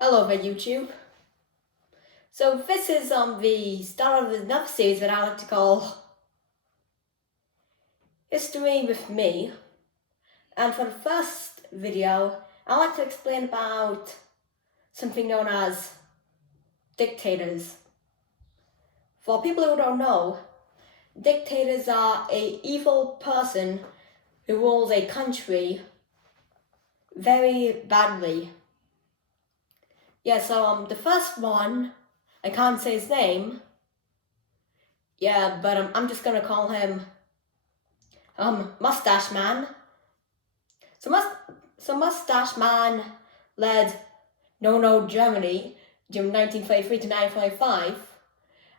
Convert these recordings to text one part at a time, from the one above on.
Hello there, YouTube. So this is the start of another series that I like to call History with Me. And for the first video, I like to explain about something known as dictators. For people who don't know, dictators are an evil person who rules a country very badly. Yeah, so the first one, I can't say his name. Yeah, but I'm just gonna call him Mustache Man. So Mustache Man led Germany during 1933 to 1945,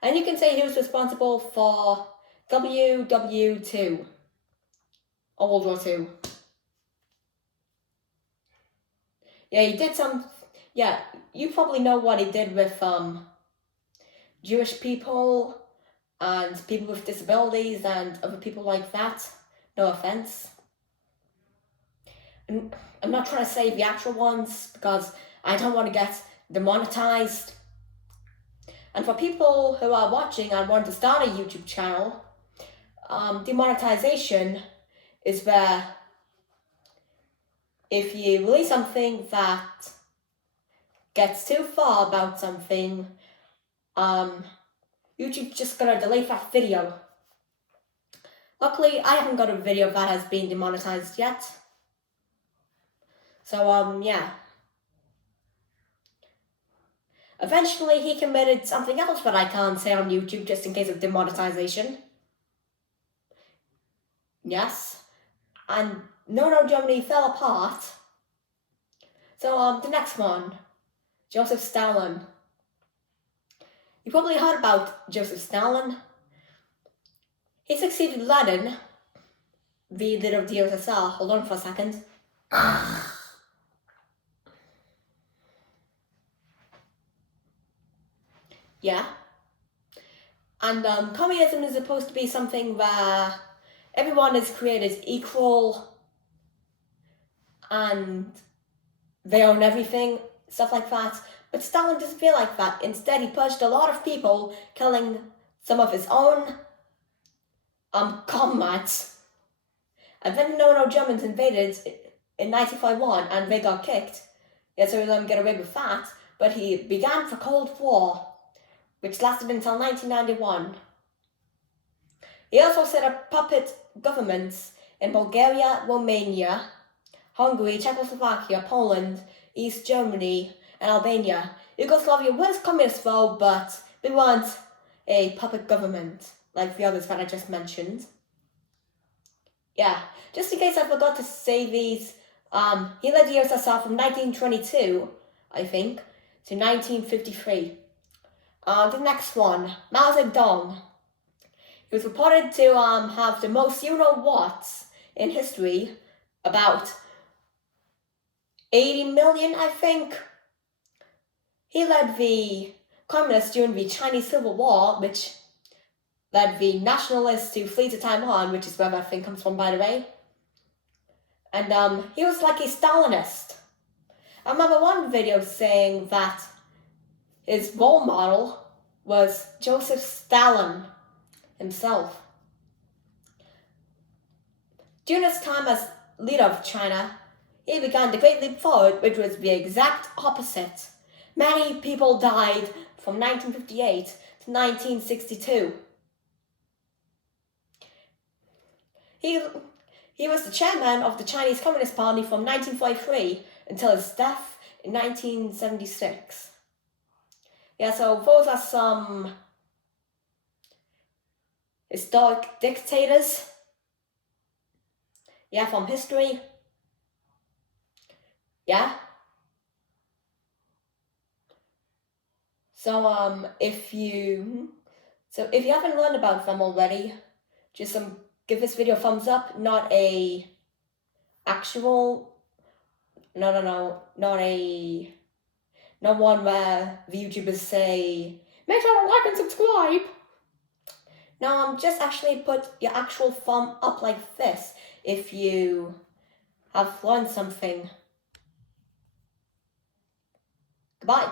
and you can say he was responsible for WW2, or World War II. Yeah, he did some. Yeah, you probably know what he did with Jewish people and people with disabilities and other people like that. No offense. And I'm not trying to say the actual ones because I don't want to get demonetized. And for people who are watching and want to start a YouTube channel, demonetization is where if you release something that gets too far about something, YouTube's just gonna delete that video. Luckily, I haven't got a video that has been demonetized yet. So, yeah. Eventually, he committed something else that I can't say on YouTube just in case of demonetization. Yes. And Germany fell apart. So, the next one, Joseph Stalin. You probably heard about Joseph Stalin. He succeeded Lenin, the leader of the USSR. Hold on for a second. Yeah. And communism is supposed to be something where everyone is created equal and they own everything, stuff like that. But Stalin doesn't feel like that. Instead, he purged a lot of people, killing some of his own comrades. And then the Germans invaded in 1941 and they got kicked. Yeah, so he let them get away with that. But he began the Cold War, which lasted until 1991. He also set up puppet governments in Bulgaria, Romania, Hungary, Czechoslovakia, Poland, East Germany, and Albania. Yugoslavia was communist though, but they weren't a puppet government like the others that I just mentioned. Yeah, just in case I forgot to say these, he led the USSR from 1922, I think, to 1953. The next one, Mao Zedong. He was reported to have the most you-know-whats in history, about 80 million, I think. He led the communists during the Chinese Civil War, which led the nationalists to flee to Taiwan, which is where that thing comes from, by the way. And he was like a Stalinist. I remember one video saying that his role model was Joseph Stalin himself. During his time as leader of China, he began the Great Leap Forward, which was the exact opposite. Many people died from 1958 to 1962. He was the chairman of the Chinese Communist Party from 1943 until his death in 1976. Yeah, so those are some historic dictators. Yeah, from history. Yeah. So if you haven't learned about them already, just give this video a thumbs up. Not one where the YouTubers say, make sure to like and subscribe. No, just actually put your actual thumb up like this if you have learned something. Goodbye.